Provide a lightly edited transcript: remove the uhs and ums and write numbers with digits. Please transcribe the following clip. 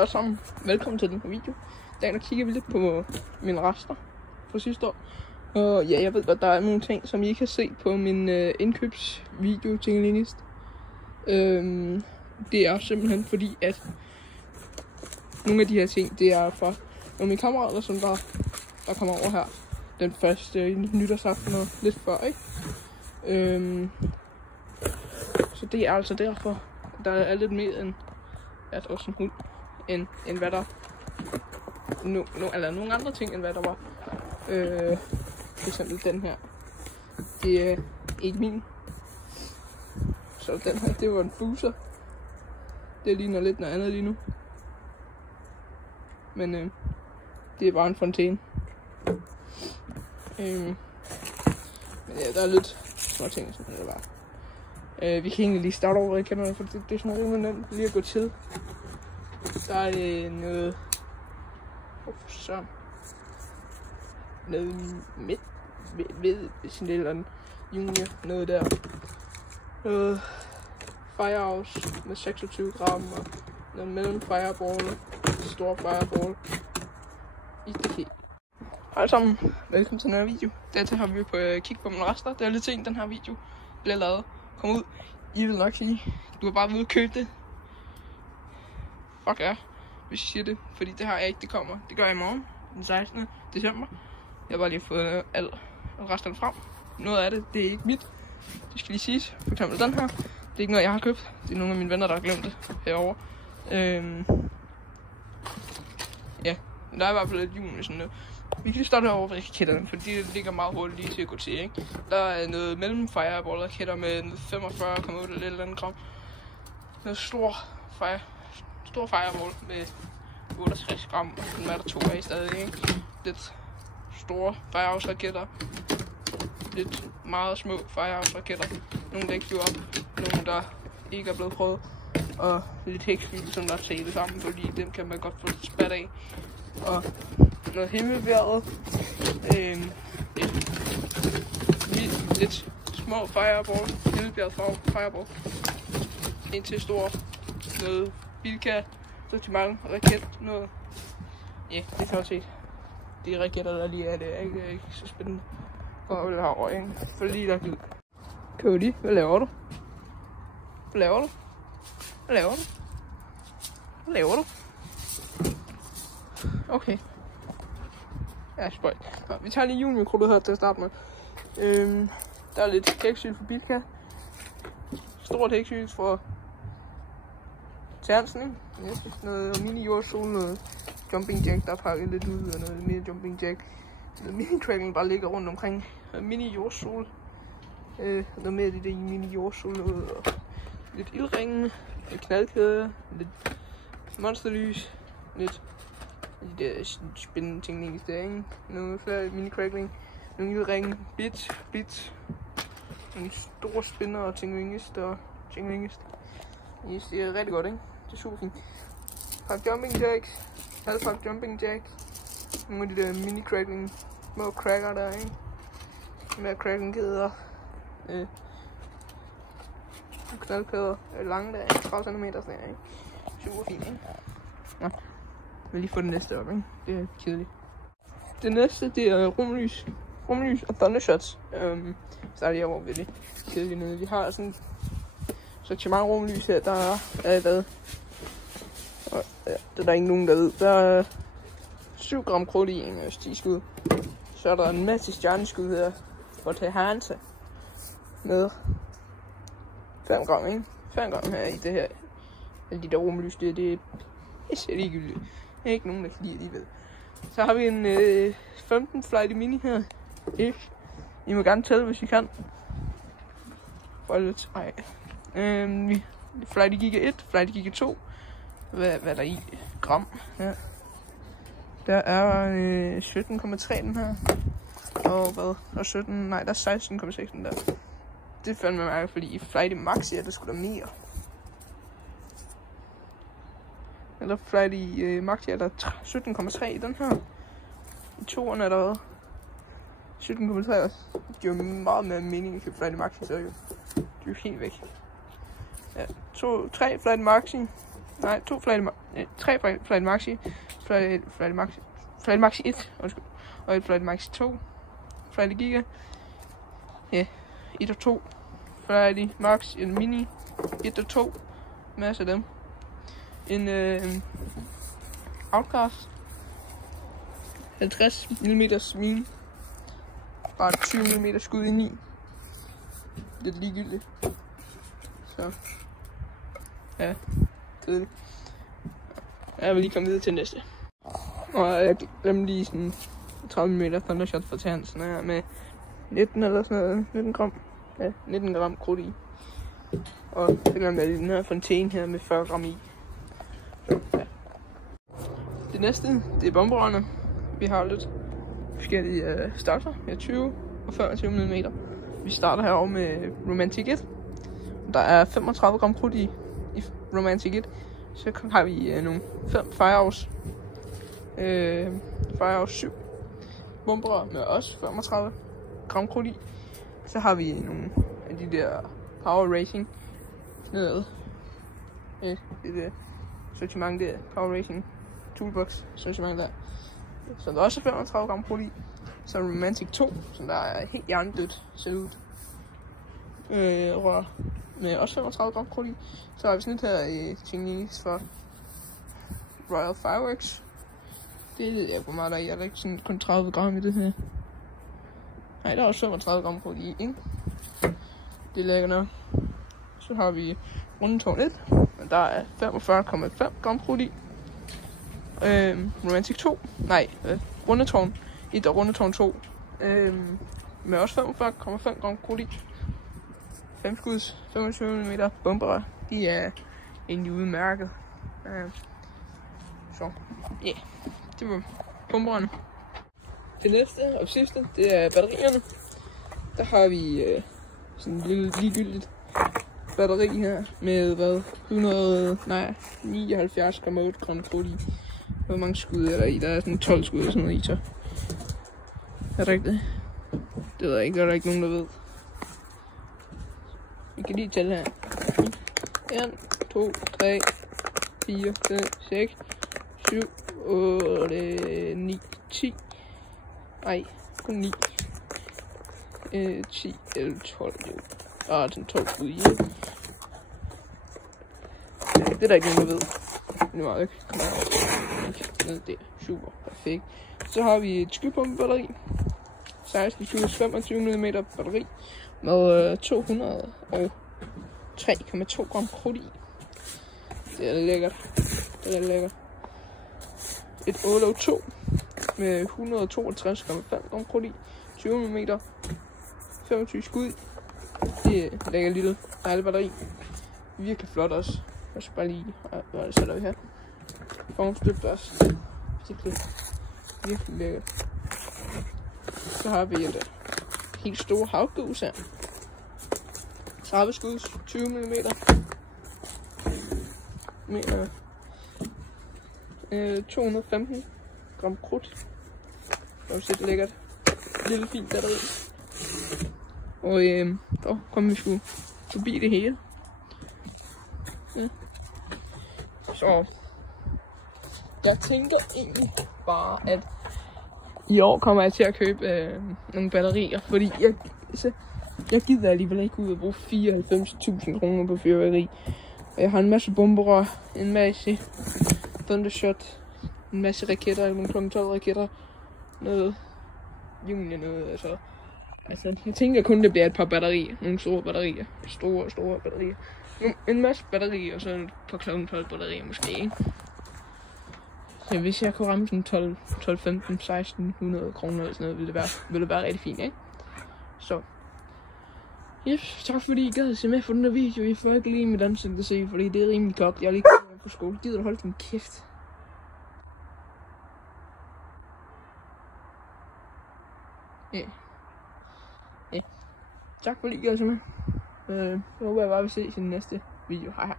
Hej sammen, velkommen til den her video. Der kigger vi lidt på mine rester fra sidste år. Og ja, jeg ved godt, der er nogle ting, som I ikke har set på min indkøbsvideo til Lingest. Det er simpelthen fordi, at nogle af de her ting, det er fra mine kammerater, som der kommer over her den første nytårsaften og lidt før, ikke? Så det er altså derfor, der er lidt mere end at også en hund, end hvad der eller nogle andre ting, end hvad der var. For eksempel den her. Det er ikke min. Så den her, det var en fuser. Det ligner lidt noget andet lige nu. Men det er bare en fontæne. Men ja, der er lidt små ting, som det var. Vi kan egentlig lige starte over i kanalen, for det er sådan rimelig nemt lige at gå til. Der er noget... så noget midt ved sådan en eller anden junior, noget der. Noget Firehouse med 26 gram og noget mellem Fireball, stor Fireball. I det hele. Hej sammen, velkommen til den her video. Dertil har vi på kig på mine rester. Det er lidt sent, den her video bliver lavet. Kom ud. I vil nok sige, du har bare ved at købe det. Fuck ja, hvis jeg siger det, fordi det har jeg ikke, det kommer. Det gør jeg i morgen, den 16. december. Jeg har bare lige fået alt resterne frem. Noget af det, det er ikke mit. Det skal lige siges. For eksempel den her. Det er ikke noget, jeg har købt. Det er nogle af mine venner, der har glemt det herovre. Ja, men der er i hvert fald lidt jul med sådan noget. Vi kan lige starte herovre ved raketterne, fordi det ligger meget hurtigt lige til at gå til, ikke? Der er noget mellem Fireball raketter med 45,8 eller andet gram. Noget stor Fireball med 68 gram, og den er der 2 af stadig, ikke? Lidt store Firehouse raketter. Lidt meget små Firehouse raketter. Nogle der ikke flyver op, nogle der ikke er blevet prøvet. Og lidt hæksfil, som der er tælet sammen, fordi dem kan man godt få lidt spat af. Og noget himmelbjerget. Lidt små Fireball. Himmelbjerget Fireball. En til stor. Noget Bilka. Sortiment, raket, noget. Ja, det kan jeg se. De raketter, der lige er det, er ikke så spændende. Og det herovre, ikke? For lige der givet. Cody, hvad laver du? Hvad laver du? Hvad laver du? Hvad laver du? Okay. Ja, spøjt. Vi tager lige juniorkrudtet her til at starte med. Der er lidt hæksyl for Bilka. Stort hæksyl for Ternsen, ikke? Ja, noget mini jordsol, noget jumping jack, der er pakket lidt ud, og noget mere jumping jack. Noget mini crackling bare ligger rundt omkring. Mini jordsol. Noget mere af de der mini jordsol, noget, og lidt ildringen, lidt knaldkæde, lidt monsterlys, lidt de der spændende ting i stedet, ikke? Noget flere mini crackling, nogle ildringe, bits, nogle store spinner og tingvingest. Yes, det er rigtig godt, ikke? Det er super fint. Pakke jumping jacks, halvpakke jumping jack, nogle af de der mini crackling, små cracker der, ikke? Med crackling kæder, knaldkæder, lange der, 30 cm sådan der, ikke? Super fint, ikke? Nå, jeg vil lige få det næste op, ikke? Det er kedeligt. Det næste, det er rumlys og thundershots. Så er det herovre ved det kedelige nede. Vi har sådan sortiment rumlys her, der er hvad? Og, ja, det er der ikke nogen, der ved. Der er 7 gram krudt i en stigskud. Så er der en masse stjerneskud her for til Hansa med 5 gram, ikke? 5 gram her i det her. Alle de der rumlys, det er ligegyldigt. Det er ikke nogen, der kan lide alligevel. Så har vi en 15 Flighty Mini her. I må gerne tælle, hvis I kan. For lidt. Ej. Flighty Giga 1, Flighty Giga 2. Hvad er der i? Gram. Ja. Der er 17,3 den her. Og hvad? Og 17, nej, der er 16,6 den der. Det fandt man mærke, fordi i Flighty Maxi er der sgu da mere. Eller Flighty Maxi er der 17,3 i den her. I toerne er der hvad? 17,3 også. Det giver meget mere mening at købe Flighty Maxi, så jo. Det er jo helt væk. Ja, 3 Flighty Maxi. Nej, 2 Flighty Maxi. 3 Flight Maxi, Flight Maxi 1, undskyld, og et Flight Maxi 2, Flight Giga, ja, 1 og 2, Flight Max, en Mini, 1 og 2, masser af dem, en Outcast, 50 mm mine, bare 20 mm skud i 9, lidt ligegyldigt, så, ja, kedeligt. Jeg vil lige komme videre til næste. Og jeg glemte lige sådan 30 mm thundershot for Hansen her med 19 eller sådan noget, 19 gram. Ja, 19 gram krudt i. Og så glemte jeg lige den her fontæne her med 40 gram i. Så, ja. Det næste, det er bombererne. Vi har lidt forskellige starter med 20 og 25 mm. Vi starter herovre med Romantic 1. Der er 35 gram krudt i Romantic 1. Så har vi nogle 5 Firehouse. Firehouse 7 bomber med også 35 gram krudt i. Så har vi nogle af de der Power Racing nedad. Det der sortiment der, Power Racing Toolbox sortiment der. Så der også er 35 gram krudt i. Så Romantic 2, som der er helt hjernedødt ser ud. Rør med også 35 gram krudt i. Så har vi sådan et her i Chinese for Royal Fireworks. Det ved jeg hvor meget der er. Jeg er ikke sådan kun 30 gram i det her. Nej, der er også 35 gram krudt i, ikke? Det er lækker nok. Så har vi rundetårn 1. Og der er 45,5 gram krudt i. Romantic 2. Nej, rundetårn 1 og rundetårn 2. Med også 45,5 gram krudt i. 5 skuds, 25 mm bomber. De er egentlig udmærket. Så, ja, yeah. Det var bomberne. Det næste og sidste, det er batterierne. Der har vi sådan et lille ligegyldigt batteri her med hvad? 179,8 gram krudt i. Hvor mange skud er der i? Der er sådan 12 skud og sådan noget i, så. Er det rigtigt? Det ved jeg ikke, der er ikke nogen, der ved. Vi kan lige tælle her. 1, 2, 3, 4, 5, 6, 7, 8, 9, 10. Nej, kun 9. 10, 11, 12. Der er sådan 12 skud i. Det er der ikke nogen, der ved. Det var ikke. Det er super perfekt. Så har vi et skypumpebatteri. 16 skud, 25 mm batteri. Med 203,2 gram krudt i. Det er lækkert. Det er lækkert. Et 802 med 162,5 gram krudt i. 20 mm. 25 skud. Det er lækkert lille dejligt batteri. Virkelig flot også. Jeg skal bare lige... Hvad er det, sætter vi her? Formstøbt også. Virkelig lækkert. Så har vi et helt store havgus her. 30 skuds, 20 mm. Med 215 gram krudt. Og så lækkert. Lille fint batteri. Og der kommer vi sgu forbi det hele. Ja. Så jeg tænker egentlig bare, at i år kommer jeg til at købe nogle batterier, fordi jeg gider alligevel ikke ud og bruge 94.000 kroner på fyrværkeri. Og jeg har en masse bomberør, en masse thundershot, en masse raketter, nogle kl. 12 raketter, noget Union noget, altså jeg tænker kun det bliver et par batterier, nogle store batterier, store batterier. En masse batterier, og så et par kl. 12 batterier måske, ikke? Så hvis jeg kunne ramme sådan 12, 15, 1600 kroner eller sådan noget, ville det være rigtig fint, ikke? Så, yes, tak fordi I gad at se med for den der video. I får ikke lige mit ansigt at se, fordi det er rimelig kogt. Jeg er lige kommet på skole. Gider du holde din kæft? Ja. Tak fordi I gad at se med. Så håber jeg bare, vi ses i den næste video. Hej hej.